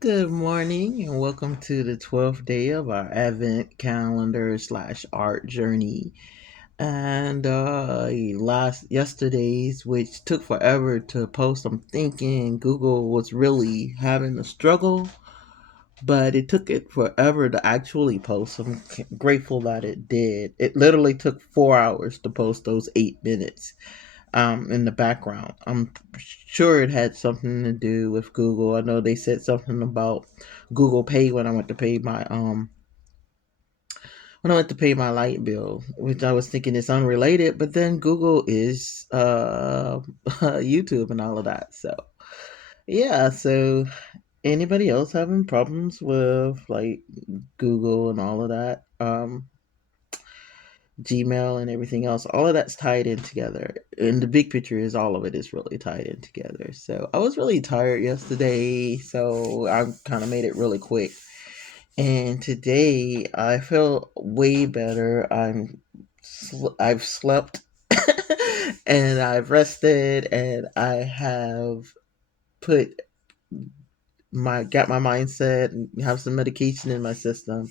Good morning and welcome to the 12th day of our Advent calendar slash art journey. And last yesterday's, which took forever to post, I'm thinking Google was really having a struggle, but it took it forever to actually post. I'm grateful that it did. It literally took 4 hours to post those 8 minutes in the background. I'm sure it had something to do with Google. I know they said something about Google Pay when I went to pay my light bill, which I was thinking is unrelated, but then Google is YouTube and all of that. So yeah, so anybody else having problems with like Google and all of that? Gmail and everything else, all of that's tied in together. And the big picture is all of it is really tied in together. So I was really tired yesterday, so I kind of made it really quick. And today I feel way better. I've slept and I've rested and I have put got my mindset and have some medication in my system.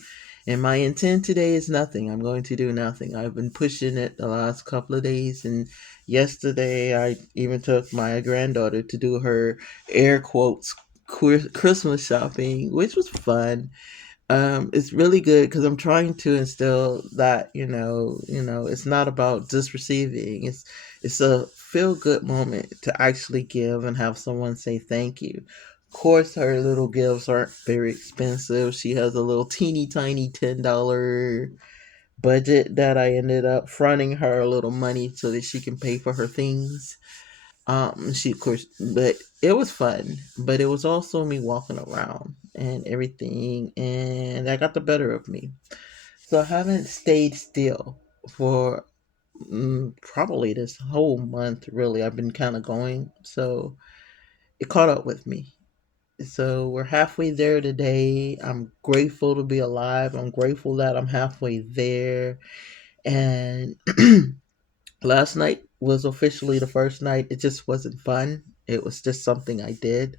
And my intent today is nothing. I'm going to do nothing. I've been pushing it the last couple of days, and yesterday I even took my granddaughter to do her air quotes Christmas shopping, which was fun. It's really good because I'm trying to instill that it's not about just receiving. It's a feel good moment to actually give and have someone say thank you. Of course, her little gifts aren't very expensive. She has a little teeny tiny $10 budget that I ended up fronting her a little money so that she can pay for her things. She of course, but it was fun. But it was also me walking around and everything, and that got the better of me. So I haven't stayed still for probably this whole month. Really, I've been kind of going, so it caught up with me. So we're halfway there today. I'm grateful to be alive. I'm grateful that I'm halfway there, and last night was officially the first night. It just wasn't fun. It was just something I did.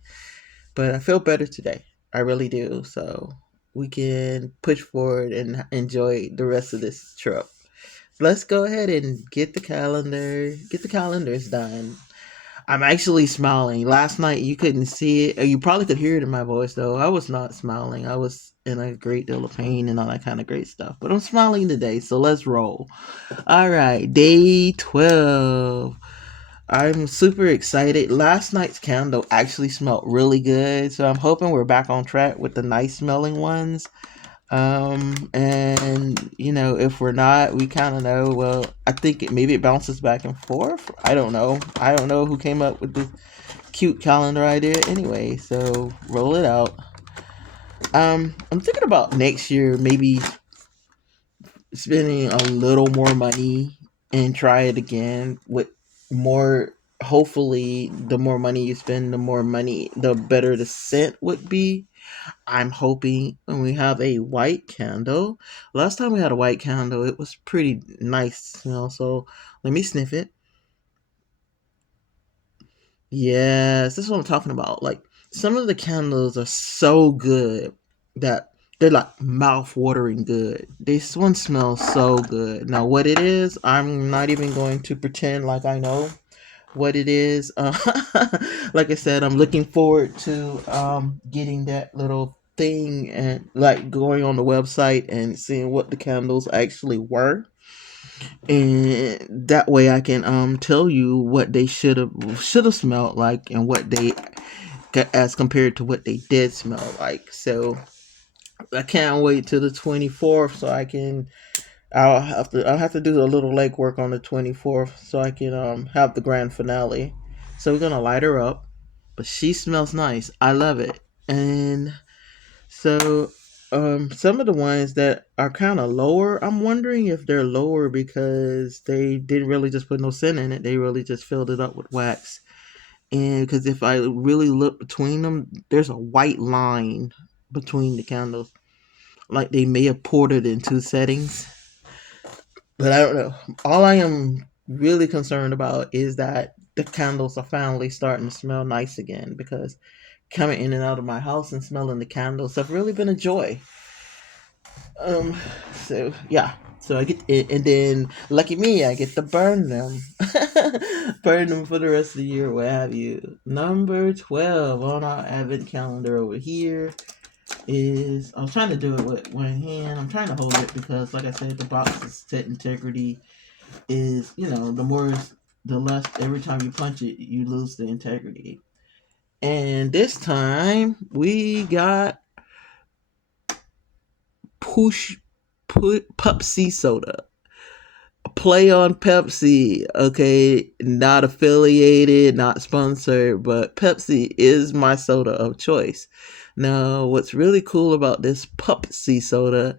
But I feel better today. I really do. So we can push forward and enjoy the rest of this trip. Let's go ahead and get the calendars done. I'm actually smiling. Last night you couldn't see it. Or you probably could hear it in my voice though. I was not smiling. I was in a great deal of pain and all that kind of great stuff. But I'm smiling today, so let's roll. All right, day 12. I'm super excited. Last night's candle actually smelled really good, so I'm hoping we're back on track with the nice smelling ones. And if we're not, we kind of know. Well, I think maybe it bounces back and forth. I don't know. I don't know who came up with this cute calendar idea. Anyway, so roll it out. I'm thinking about next year maybe spending a little more money and try it again with more. Hopefully the more money you spend, the better the scent would be. I'm hoping when we have a white candle. Last time we had a white candle, it was pretty nice smell. So let me sniff it. Yes, this is what I'm talking about. Like some of the candles are so good that they're like mouth watering good. This one smells so good. Now, what it is, I'm not even going to pretend like I know what it is. Like I said, I'm looking forward to getting that little thing and like going on the website and seeing what the candles actually were, and that way I can tell you what they should have smelled like and what they as compared to what they did smell like. So I can't wait till the 24th so I can. I'll have to do a little legwork on the 24th so I can have the grand finale. So we're gonna light her up, but she smells nice. I love it. And so some of the ones that are kind of lower, I'm wondering if they're lower because they didn't really just put no scent in it. They really just filled it up with wax. And because if I really look between them, there's a white line between the candles. Like they may have poured it in two settings. But I don't know. All I am really concerned about is that the candles are finally starting to smell nice again because coming in and out of my house and smelling the candles have really been a joy. Um, so yeah, so I get it, and then lucky me, I get to burn them, burn them for the rest of the year, what have you. Number 12 on our advent calendar over here is I was trying to do it with one hand. I'm trying to hold it because, like I said, the box's set integrity is, the less every time you punch it, you lose the integrity. And this time we got push put Pepsi soda. Play on Pepsi. Okay, not affiliated, not sponsored, but Pepsi is my soda of choice. Now, what's really cool about this Pepsi soda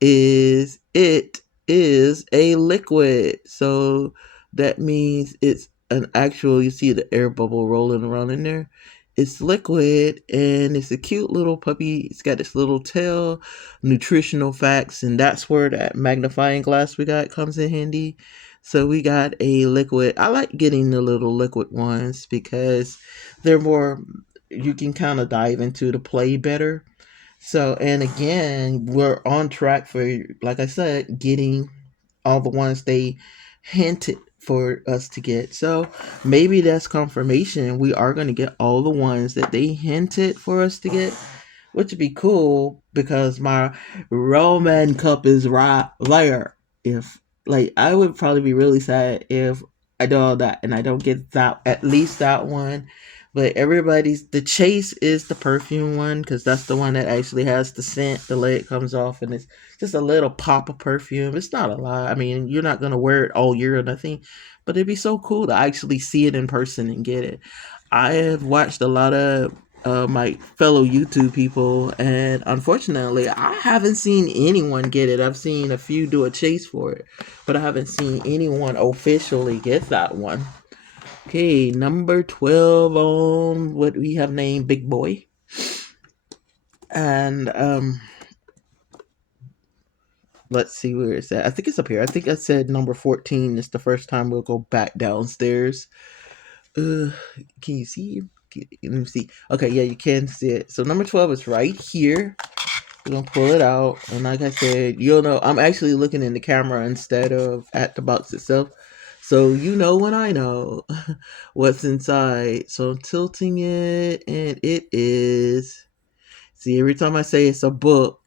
is it is a liquid. So that means it's an actual, you see the air bubble rolling around in there. It's liquid and it's a cute little puppy. It's got this little tail, nutritional facts, and that's where that magnifying glass we got comes in handy. So we got a liquid. I like getting the little liquid ones because they're more, you can kind of dive into the play better. So, and again, we're on track for, like I said, getting all the ones they hinted for us to get. So maybe that's confirmation. We are going to get all the ones that they hinted for us to get, which would be cool because my Roman cup is right there. If, like, I would probably be really sad if I do all that and I don't get that, at least that one. But everybody's, the chase is the perfume one because that's the one that actually has the scent. The lid comes off and it's just a little pop of perfume. It's not a lot. I mean, you're not gonna wear it all year or nothing, but it'd be so cool to actually see it in person and get it. I have watched a lot of my fellow YouTube people, and unfortunately, I haven't seen anyone get it. I've seen a few do a chase for it, but I haven't seen anyone officially get that one. Okay, number 12 on what we have named Big Boy. And let's see where it's at. I think it's up here. I think I said number 14 is the first time we'll go back downstairs. Uh, can you see? Let me see. Okay, yeah, you can see it. So number 12 is right here. We're gonna pull it out, and like I said, you'll know I'm actually looking in the camera instead of at the box itself. So you know when I know what's inside. So I'm tilting it, and it is. See, every time I say it's a book,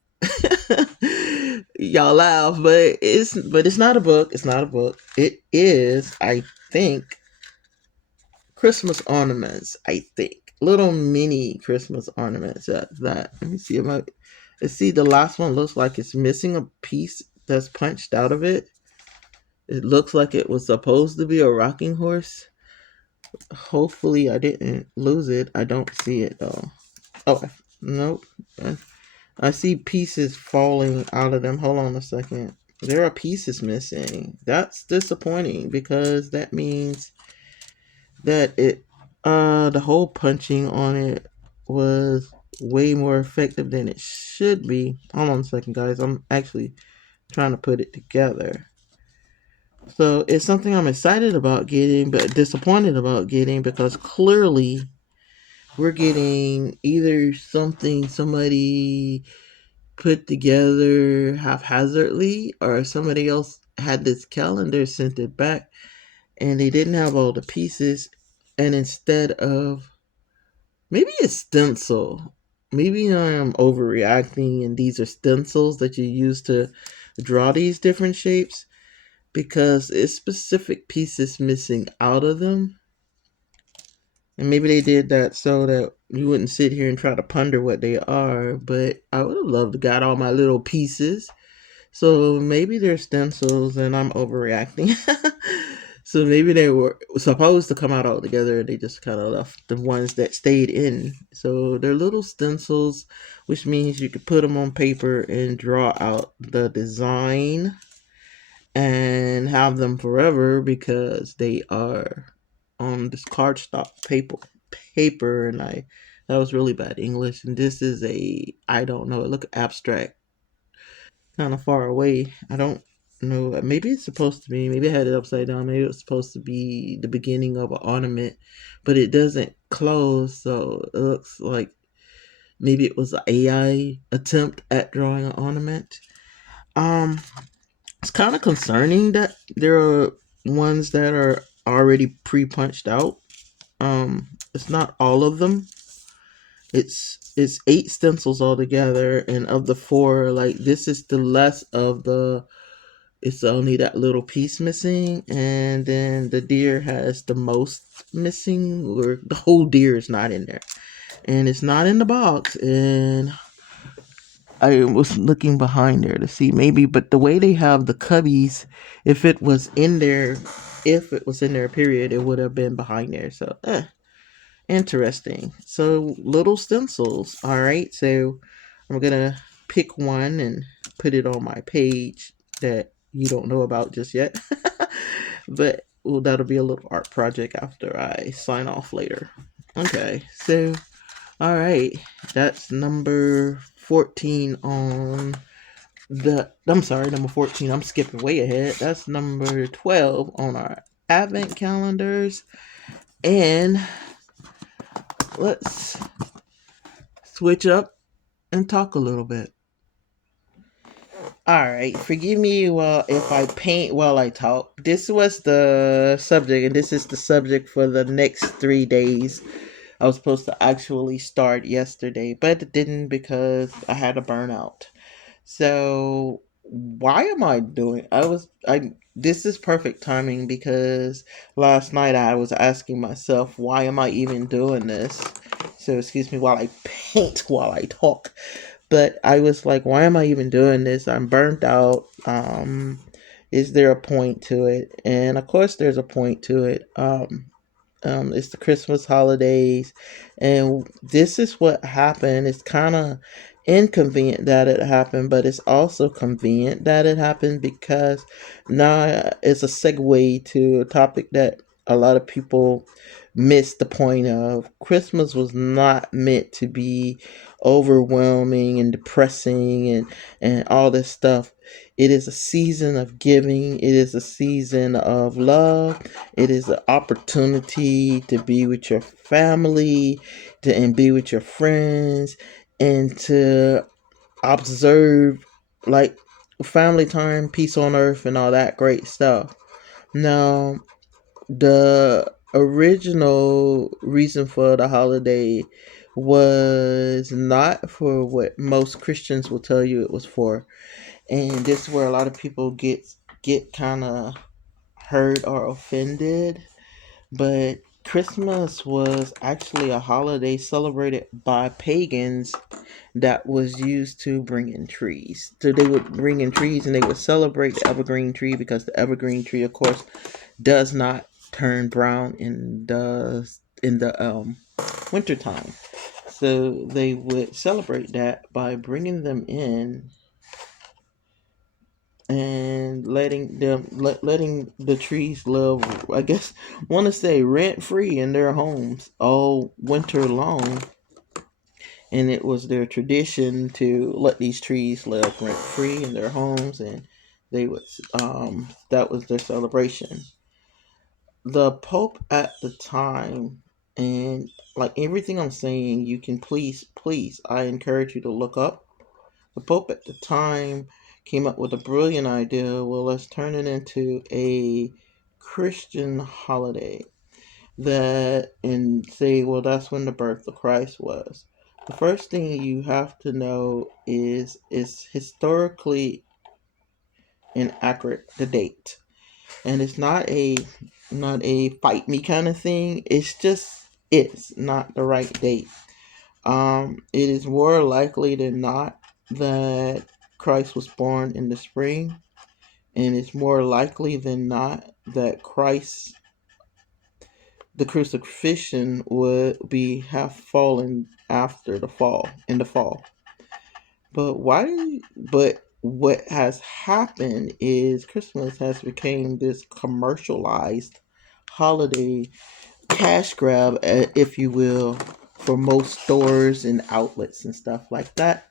y'all laugh, but it's not a book. It's not a book. It is, I think, Christmas ornaments. I think little mini Christmas ornaments. That. Let me see. Let's see. The last one looks like it's missing a piece that's punched out of it. It looks like it was supposed to be a rocking horse. Hopefully, I didn't lose it. I don't see it though. Oh, nope. I see pieces falling out of them. Hold on a second. There are pieces missing. That's disappointing because that means that the hole punching on it was way more effective than it should be. Hold on a second, guys. I'm actually trying to put it together. So it's something I'm excited about getting, but disappointed about getting because clearly we're getting either something somebody put together haphazardly or somebody else had this calendar sent it back and they didn't have all the pieces, and instead of, maybe a stencil, maybe I am overreacting and these are stencils that you use to draw these different shapes because it's specific pieces missing out of them. And maybe they did that so that you wouldn't sit here and try to ponder what they are, but I would have loved to got all my little pieces. So maybe they're stencils and I'm overreacting. So maybe they were supposed to come out all together and they just kind of left the ones that stayed in. So they're little stencils, which means you could put them on paper and draw out the design and have them forever because they are on this cardstock paper. And I, that was really bad English, and this is a, I don't know, it look abstract, kind of far away. I don't. No, maybe it's supposed to be. Maybe I had it upside down. Maybe it was supposed to be the beginning of an ornament, but it doesn't close. So it looks like maybe it was an AI attempt at drawing an ornament. Um, it's kind of concerning that there are ones that are already pre-punched out. It's not all of them. It's 8 stencils altogether, and of the four, like this is the less of the. It's only that little piece missing, and then the deer has the most missing, or the whole deer is not in there, and it's not in the box. And I was looking behind there to see maybe, but the way they have the cubbies, if it was in there, period, it would have been behind there. So, interesting. So, little stencils. All right. So, I'm gonna pick one and put it on my page that you don't know about just yet. But well, that'll be a little art project after I sign off later. Okay. So, all right. That's number 14 on I'm sorry, number 14. I'm skipping way ahead. That's number 12 on our advent calendars. And let's switch up and talk a little bit. All right, forgive me if I paint while I talk. This was the subject, and this is the subject for the next 3 days. I was supposed to actually start yesterday, but it didn't because I had a burnout. So why am I doing? I. This is perfect timing because last night I was asking myself, why am I even doing this? So excuse me while I paint while I talk. But I was like, why am I even doing this? I'm burnt out. Is there a point to it? And of course, there's a point to it. It's the Christmas holidays, and this is what happened. It's kind of inconvenient that it happened, but it's also convenient that it happened because now it's a segue to a topic that a lot of people miss the point of. Christmas was not meant to be overwhelming and depressing and all this stuff. It is a season of giving. It is a season of love. It is an opportunity to be with your family, and be with your friends, and to observe like family time, peace on earth, and all that great stuff. Now, the original reason for the holiday was not for what most Christians will tell you it was for, and this is where a lot of people get kind of hurt or offended. But Christmas was actually a holiday celebrated by pagans that was used to bring in trees. So they would bring in trees and they would celebrate the evergreen tree because the evergreen tree, of course, does not turn brown in the wintertime. So they would celebrate that by bringing them in and letting the trees live, I guess, want to say rent free in their homes all winter long. And it was their tradition to let these trees live rent free in their homes, and they would that was their celebration. The Pope at the time, and like everything I'm saying, you can please I encourage you to look up. The Pope at the time came up with a brilliant idea. Well, let's turn it into a Christian holiday that and say, well, that's when the birth of Christ was. The first thing you have to know is historically inaccurate the date, and it's not a fight me kind of thing. It's not the right date. It is more likely than not that Christ was born in the spring, and it's more likely than not that the crucifixion would be have fallen after the fall, in the fall. But why? But what has happened is Christmas has become this commercialized holiday cash grab, if you will, for most stores and outlets and stuff like that.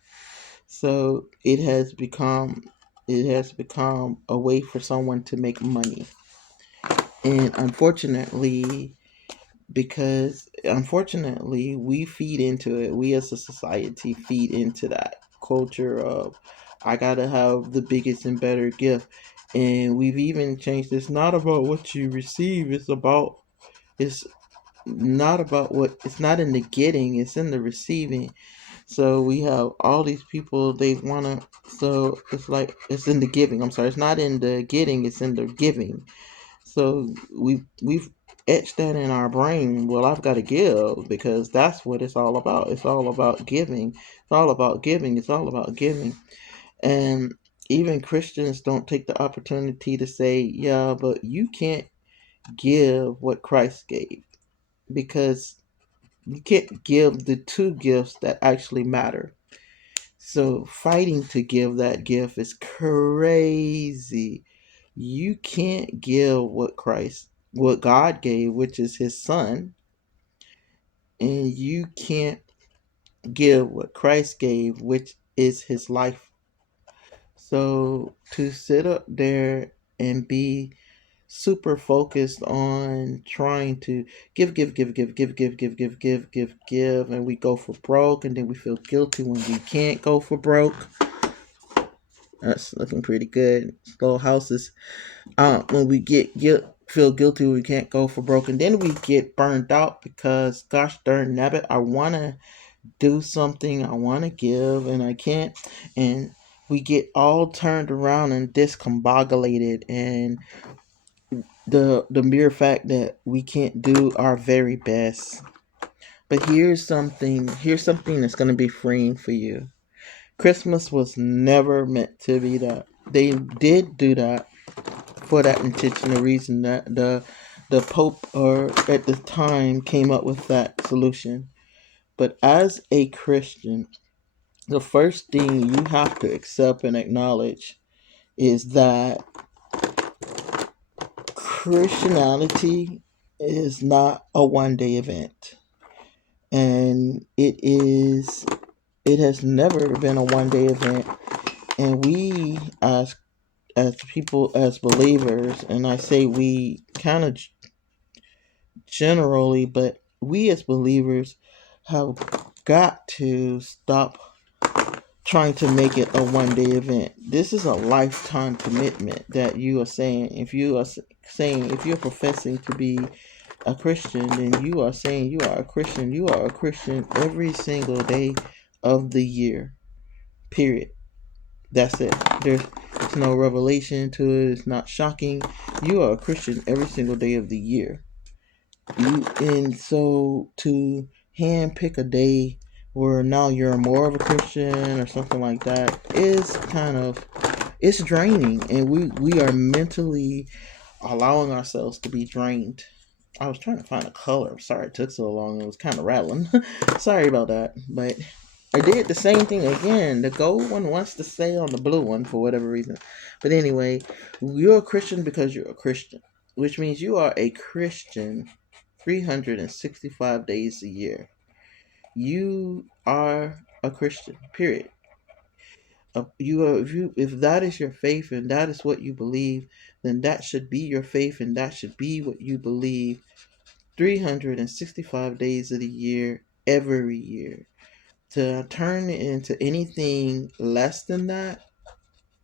So it has become. it has become a way for someone to make money. And unfortunately, we feed into it. We as a society feed into that culture of, I gotta have the biggest and better gift. And we've even changed, it's not about what you receive, it's not about what, it's not in the getting, it's in the receiving. So we have all these people, they wanna, so it's like, it's in the giving. I'm sorry, it's not in the getting, it's in the giving. So we've etched that in our brain. Well, I've got to give because that's what it's all about. It's all about giving. It's all about giving. It's all about giving. And even Christians don't take the opportunity to say, yeah, but you can't give what Christ gave, because you can't give the two gifts that actually matter. So fighting to give that gift is crazy. You can't give what God gave, which is his son, and you can't give what Christ gave, which is his life. So to sit up there and be super focused on trying to give, and we go for broke, and then we feel guilty when we can't go for broke. That's looking pretty good. Little houses. When we feel guilty, we can't go for broke, and then we get burned out because, gosh darn nabbit, I want to do something, I want to give, and I can't, and we get all turned around and discombobulated, and the mere fact that we can't do our very best. But here's something that's going to be freeing for you. Christmas was never meant to be that. They did do that for that intentional reason, that the Pope, or at the time, came up with that solution. But as a Christian, the first thing you have to accept and acknowledge is that Christianity is not a one day event. And it has never been a one day event. And we, as people, as believers, and I say we kind of generally, but we as believers have got to stop trying to make it a one day event. This is a lifetime commitment that you are saying. If you're professing to be a Christian, then you are saying you are a Christian. You are a Christian every single day of the year. Period. That's it. There's no revelation to it. It's not shocking. You are a Christian every single day of the year. And so to hand pick a day where now you're more of a Christian or something like that is kind of, it's draining, and we are mentally allowing ourselves to be drained. I was trying to find a color. Sorry it took so long. It was kind of rattling. Sorry about that. But I did the same thing again. The gold one wants to stay on the blue one for whatever reason. But anyway, you're a Christian because you're a Christian, which means you are a Christian 365 days a year. You are a Christian, period. If that is your faith and that is what you believe, then that should be your faith and that should be what you believe 365 days of the year, every year. To turn it into anything less than that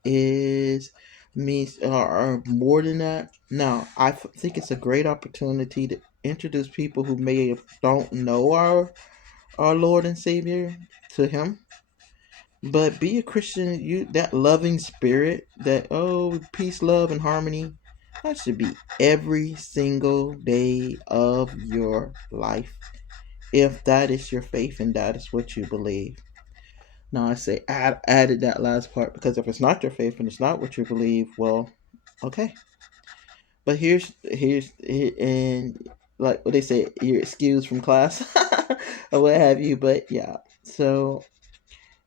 is means or more than that. Now, think it's a great opportunity to introduce people who may don't know our Lord and Savior to Him. But be a Christian, you that loving spirit, that peace, love, and harmony, that should be every single day of your life. If that is your faith and that is what you believe. Now I say added that last part because if it's not your faith and it's not what you believe, well, okay. But and like what they say, you're excused from class or what have you. But yeah, so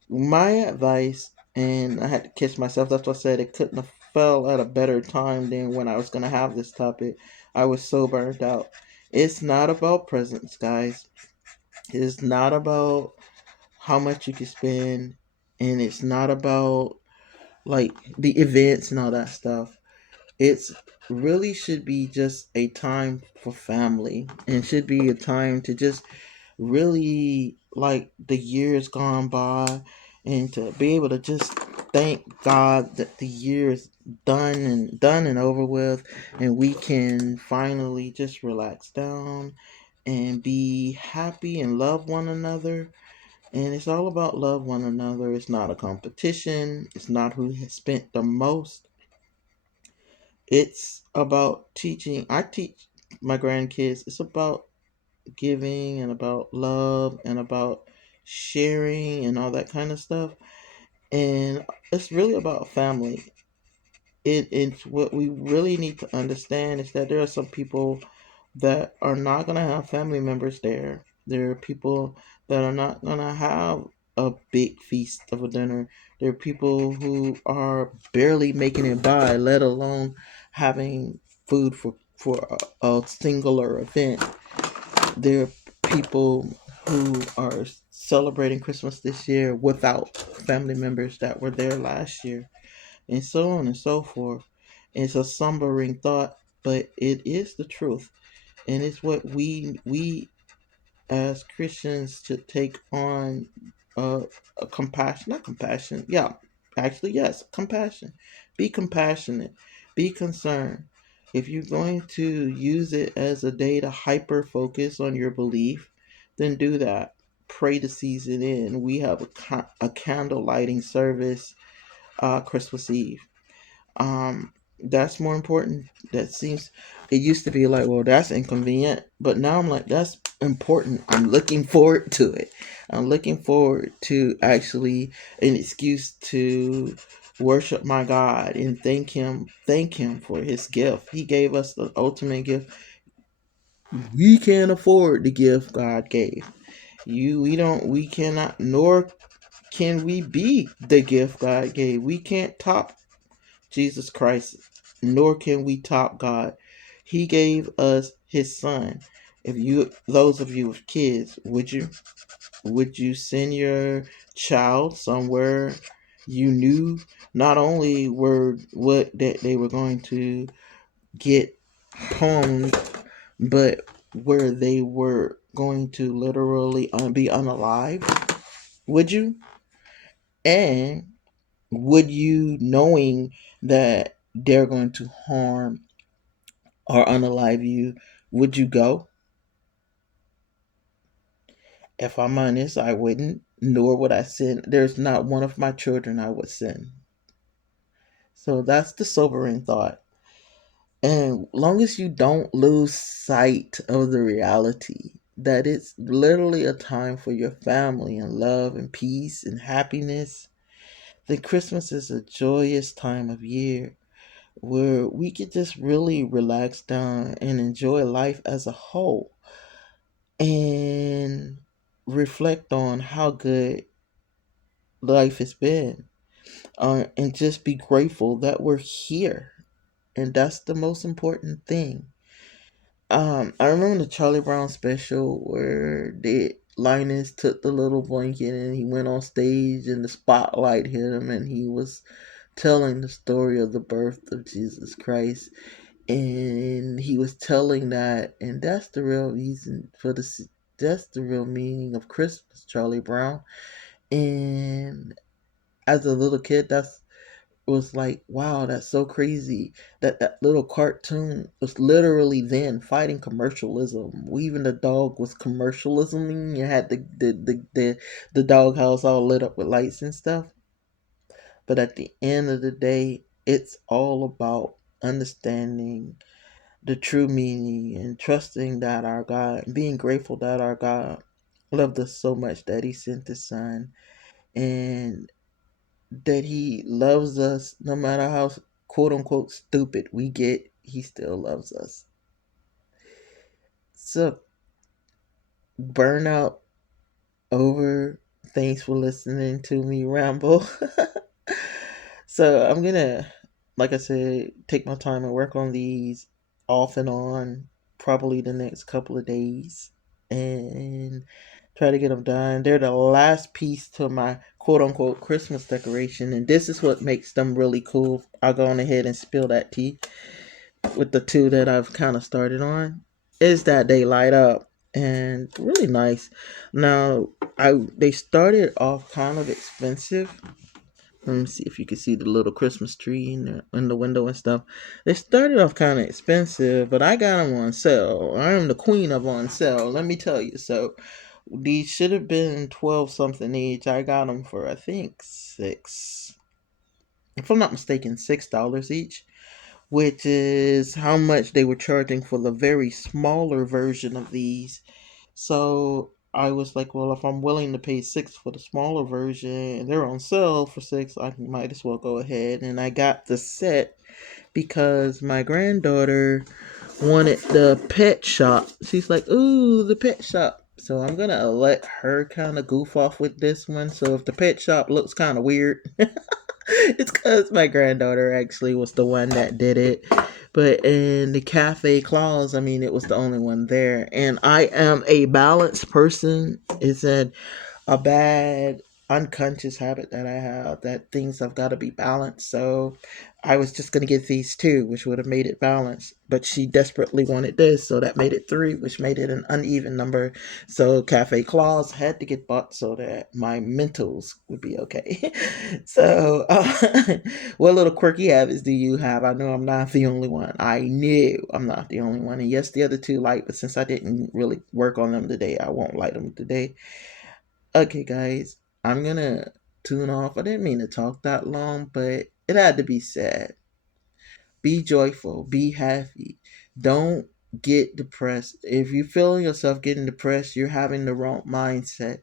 my advice, and I had to catch myself. That's what I said. It couldn't have fell at a better time than when I was gonna have this topic. I was so burned out. It's not about presents, guys. It's not about how much you can spend, and it's not about like the events and all that stuff. It's really should be just a time for family, and should be a time to just really like the years gone by, and to be able to just thank God that the year is done and over with, and we can finally just relax down and be happy and love one another. And it's all about love one another. It's not a competition. It's not who has spent the most. It's about teaching. I teach my grandkids. It's about giving and about love and about sharing and all that kind of stuff. And it's really about family. It's what we really need to understand is that there are some people that are not going to have family members there. There are people that are not going to have a big feast of a dinner. There are people who are barely making it by, let alone having food for a singular event. There are people who are celebrating Christmas this year without family members that were there last year, and so on and so forth. It's a sombering thought, but it is the truth, and it's what we as Christians should take on, a compassion, not compassion, yeah, actually, yes, compassion. Be compassionate, be concerned. If you're going to use it as a day to hyper focus on your belief, then do that. Pray the season in. We have a candle lighting service, Christmas Eve. That's more important. That seems, it used to be like, well, that's inconvenient, but now I'm like, that's important. I'm looking forward to it. I'm looking forward to actually an excuse to worship my God and thank him for his gift. He gave us the ultimate gift. We can't afford the gift God gave. We cannot, nor can we be the gift God gave. We can't top Jesus Christ, nor can we top God. He gave us his son. If you, those of you with kids, would you send your child somewhere you knew not only were what that they were going to get pwned, but where they were going to literally be unalive? Would you? And would you, knowing that they're going to harm or unalive you, would you go? If I'm honest, I wouldn't, nor would I send. There's not one of my children I would send. So that's the sobering thought. And long as you don't lose sight of the reality that it's literally a time for your family and love and peace and happiness, then Christmas is a joyous time of year where we could just really relax down and enjoy life as a whole, and reflect on how good life has been, and just be grateful that we're here. And that's the most important thing. I remember the Charlie Brown special where the Linus took the little blanket and he went on stage and the spotlight hit him and he was telling the story of the birth of Jesus Christ, and he was telling that, and that's the real reason for that's the real meaning of Christmas, Charlie Brown. And as a little kid, that's was like, wow, that's so crazy that that little cartoon was literally then fighting commercialism. Even the dog was commercialism. You had the doghouse all lit up with lights and stuff. But at the end of the day, it's all about understanding the true meaning and trusting that our God, and being grateful that our God loved us so much that he sent his son, and that he loves us no matter how quote unquote stupid we get, he still loves us. So, burnout over. Thanks for listening to me ramble. So, I'm gonna, like I said, take my time and work on these off and on, probably the next couple of days, and try to get them done. They're the last piece to my quote unquote Christmas decoration, and this is what makes them really cool. I'll go on ahead and spill that tea with the two that I've kind of started on. Is that they light up and really nice. Now, I they started off kind of expensive. Let me see if you can see the little Christmas tree in the window and stuff. They started off kind of expensive, but I got them on sale. I am the queen of on sale, let me tell you. So these should have been 12 something each. I got them for I think six, if I'm not mistaken, $6 each, which is how much they were charging for the very smaller version of these. So I was like, well, if I'm willing to pay six for the smaller version and they're on sale for six, I might as well go ahead. And I got the set because my granddaughter wanted the pet shop. She's like, ooh, the pet shop. So I'm gonna let her kind of goof off with this one. So if the pet shop looks kind of weird, it's because my granddaughter actually was the one that did it. But in the cafe clause, I mean, it was the only one there. And I am a balanced person. It's a bad unconscious habit that I have, that things have got to be balanced. So I was just going to get these two, which would have made it balanced. But she desperately wanted this, so that made it three, which made it an uneven number. So Cafe Claus had to get bought so that my mentals would be okay. So, what little quirky habits do you have? I know I'm not the only one. I knew I'm not the only one. And yes, the other two light, but since I didn't really work on them today, I won't light them today. Okay, guys, I'm gonna tune off. I didn't mean to talk that long, but it had to be said. Be joyful, be happy. Don't get depressed. If you feel yourself getting depressed, you're having the wrong mindset.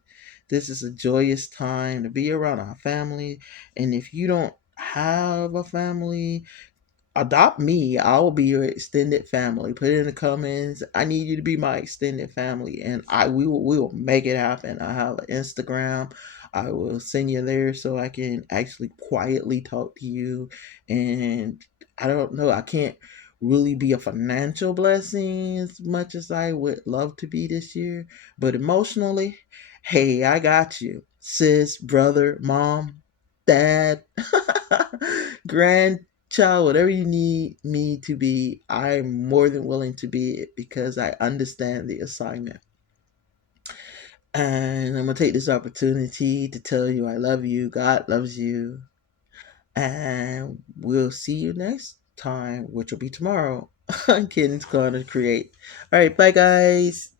This is a joyous time to be around our family. And if you don't have a family, adopt me. I will be your extended family. Put it in the comments. I need you to be my extended family, and we will make it happen. I have an Instagram. I will send you there so I can actually quietly talk to you. And I don't know. I can't really be a financial blessing as much as I would love to be this year, but emotionally, hey, I got you, sis, brother, mom, dad, grandchild, whatever you need me to be, I'm more than willing to be it because I understand the assignment. And I'm going to take this opportunity to tell you I love you. God loves you. And we'll see you next time, which will be tomorrow on Kids Gonna Create. All right, bye, guys.